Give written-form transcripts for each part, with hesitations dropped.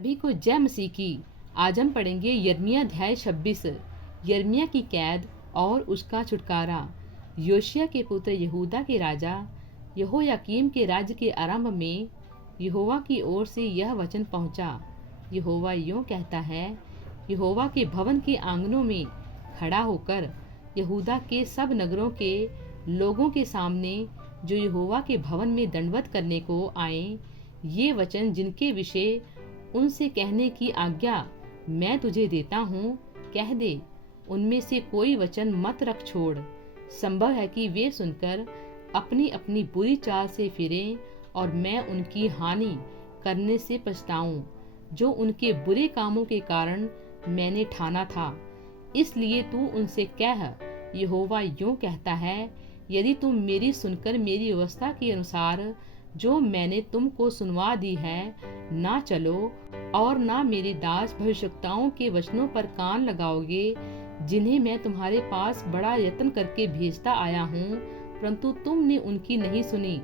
सभी को जय मसीह की। आज हम पढ़ेंगे यिर्मयाह अध्याय 26। यिर्मयाह की कैद और उसका छुटकारा। योशिय्याह के पुत्र यहूदा के राजा यहोयाकीम के राज्य के आरंभ में यहोवा की ओर से यह वचन पहुंचा। यहोवा यूं कहता है, यहोवा के भवन के आंगनों में खड़ा होकर यहूदा के सब नगरों के लोगों के सामने जो यहोवा के भवन में दंडवत करने को आए, ये वचन जिनके विषय उनसे कहने की आज्ञा मैं तुझे देता हूँ, कह दे। उनमें से कोई वचन मत रख छोड़। संभव है कि वे सुनकर अपनी अपनी बुरी चाल से फिरें और मैं उनकी हानि करने से पछताऊं, जो उनके बुरे कामों के कारण मैंने ठाना था। इसलिए तू उनसे कह, यहोवा यूं कहता है, यदि तुम मेरी सुनकर मेरी व्यवस्था के अनुसार जो मैंने तुमको सुनवा दी है ना चलो और ना मेरे दास भविष्यवक्ताओं के वचनों पर कान लगाओगे, जिन्हें मैं तुम्हारे पास बड़ा यत्न करके भेजता आया हूँ, परंतु तुमने उनकी नहीं सुनी,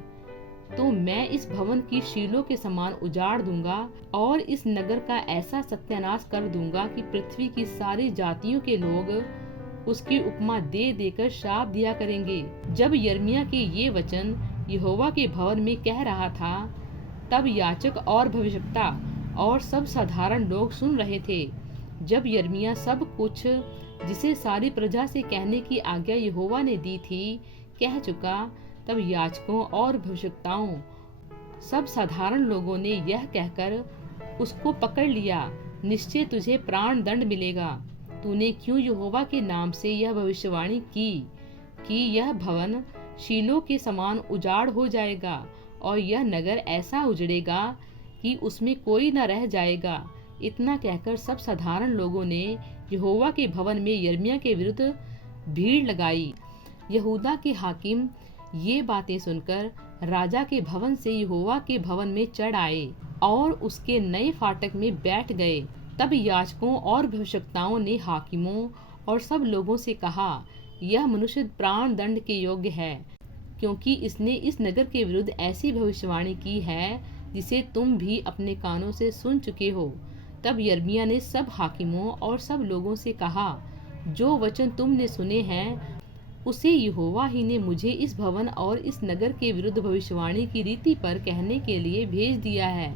तो मैं इस भवन की शीलों के समान उजाड़ दूंगा और इस नगर का ऐसा सत्यानाश कर दूंगा कि पृथ्वी की सारी जातियों के लोग उसकी उपमा दे देकर श्राप दिया करेंगे। जब यिर्मयाह के ये वचन यहोवा के भवन में कह रहा था, तब याजक और भविष्यवक्ता और सब साधारण लोग सुन रहे थे। जब यिर्मयाह सब कुछ जिसे सारी प्रजा से कहने की आज्ञा यहोवा ने दी थी कह चुका, तब याजकों और भविष्यवक्ताओं सब साधारण लोगों ने यह कहकर उसको पकड़ लिया, निश्चय तुझे प्राण दंड मिलेगा। तूने क्यों यहोवा के नाम से यह भविष्यवाणी की कि यह भवन शीलो के समान उजाड़ हो जाएगा और यह नगर ऐसा उजड़ेगा कि उसमें कोई न रह जाएगा। इतना कहकर सब साधारण लोगों ने यहोवा के भवन में यिर्मयाह के विरुद्ध भीड़ लगाई। यहूदा के हाकिम ये बातें सुनकर राजा के भवन से यहोवा के भवन में चढ़ आए और उसके नए फाटक में बैठ गए। तब याजकों और भविष्यवक्ताओं ने हाकिमों और सब लोगों से कहा, यह मनुष्य प्राण दंड के योग्य है, क्योंकि इसने इस नगर के विरुद्ध ऐसी भविष्यवाणी की है जिसे तुम भी अपने कानों से सुन चुके हो। तब यिर्मयाह ने सब हाकिमों और सब लोगों से कहा, जो वचन तुमने सुने हैं उसे यहोवा ही ने मुझे इस भवन और इस नगर के विरुद्ध भविष्यवाणी की रीति पर कहने के लिए भेज दिया है।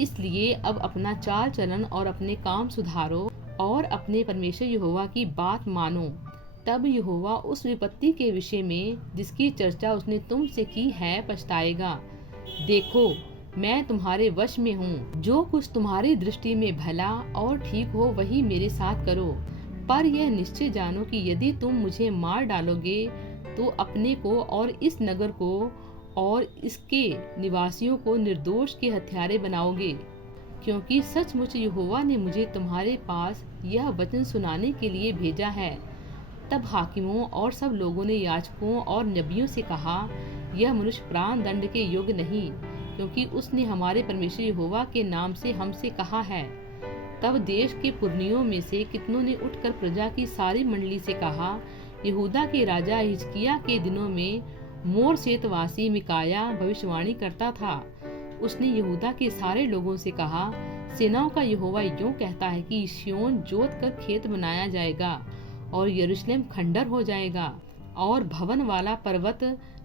इसलिए अब अपना चाल चलन और अपने काम सुधारो और अपने परमेश्वर यहोवा की बात मानो। तब यहोवा उस विपत्ति के विषय में जिसकी चर्चा उसने तुमसे की है पछताएगा। देखो, मैं तुम्हारे वश में हूँ, जो कुछ तुम्हारी दृष्टि में भला और ठीक हो वही मेरे साथ करो। पर यह निश्चय जानो कि यदि तुम मुझे मार डालोगे तो अपने को और इस नगर को और इसके निवासियों को निर्दोष के हत्यारे बनाओगे, क्योंकि सचमुच यहोवा ने मुझे तुम्हारे पास यह वचन सुनाने के लिए भेजा है। तब हाकिमों और सब लोगों ने याजकों और नबियों से कहा, यह मनुष्य प्राण दंड के योग्य नहीं, क्योंकि उसने हमारे परमेश्वर यहोवा के नाम से हमसे कहा है। तब देश के पुरनियों में से कितनों ने उठकर प्रजा की सारी मंडली से कहा, यहूदा के राजा हिजकिय्याह के दिनों में मोर्शेतवासी मिकायाह भविष्यवाणी करता था। उसने यहूदा के सारे लोगों से कहा, सेनाओं का यहोवा यूं कहता है कि सिय्योन जोत कर खेत बनाया जाएगा और यरूशलेम खंडर हो जाएगा और भवन वाला पर्वत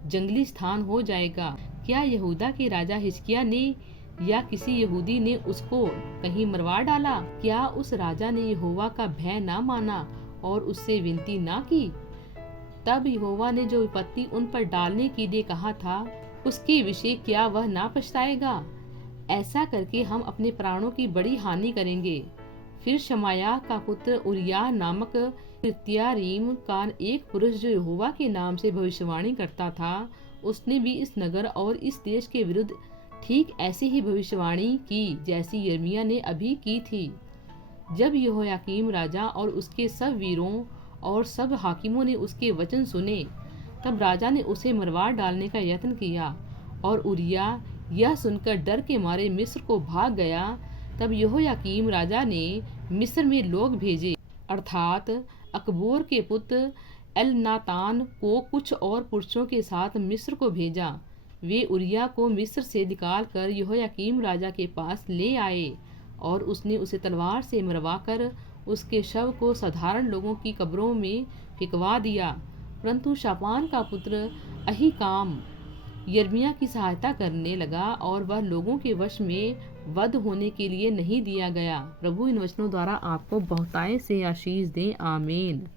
जंगली स्थान हो जाएगा। क्या यहूदा के राजा हिजकिय्याह ने या किसी यहूदी ने उसको कहीं मरवा डाला? क्या उस राजा ने यहोवा का भय ना माना और उससे विनती ना की? तब यहोवा ने जो विपत्ति उन पर डालने के लिए कहा था उसके विषय क्या वह ना पछताएगा? ऐसा करके हम अपने प्राणों की बड़ी हानि करेंगे। फिर शमायाह का पुत्र उरिय्याह नामक किर्यत्यारीम का एक पुरुष जो यहोवा के नाम से भविष्यवाणी करता था, उसने भी इस नगर और इस देश के विरुद्ध ठीक ऐसी ही भविष्यवाणी की जैसी यिर्मयाह ने अभी की थी। जब यहोयाकीम राजा और उसके सब वीरों और सब हाकिमों ने उसके वचन सुने, तब राजा ने उसे मरवा डालने का यत्न किया और उरिय्याह यह सुनकर डर के मारे मिस्र को भाग गया। तब यहोयाकीम राजा ने मिस्र में लोग भेजे, अर्थात अकबोर के पुत्र एलनातान को कुछ और पुरुषों के साथ मिस्र को भेजा। वे उरिय्याह को मिस्र से निकाल कर यहोयाकीम राजा के पास ले आए और उसने उसे तलवार से मरवाकर उसके शव को साधारण लोगों की कब्रों में फिकवा दिया। परंतु शापान का पुत्र अहीकाम यिर्मयाह की सहायता करने लगा और वह लोगों के वश में वध होने के लिए नहीं दिया गया। प्रभु इन वचनों द्वारा आपको बहुतायत से आशीष दें। आमीन।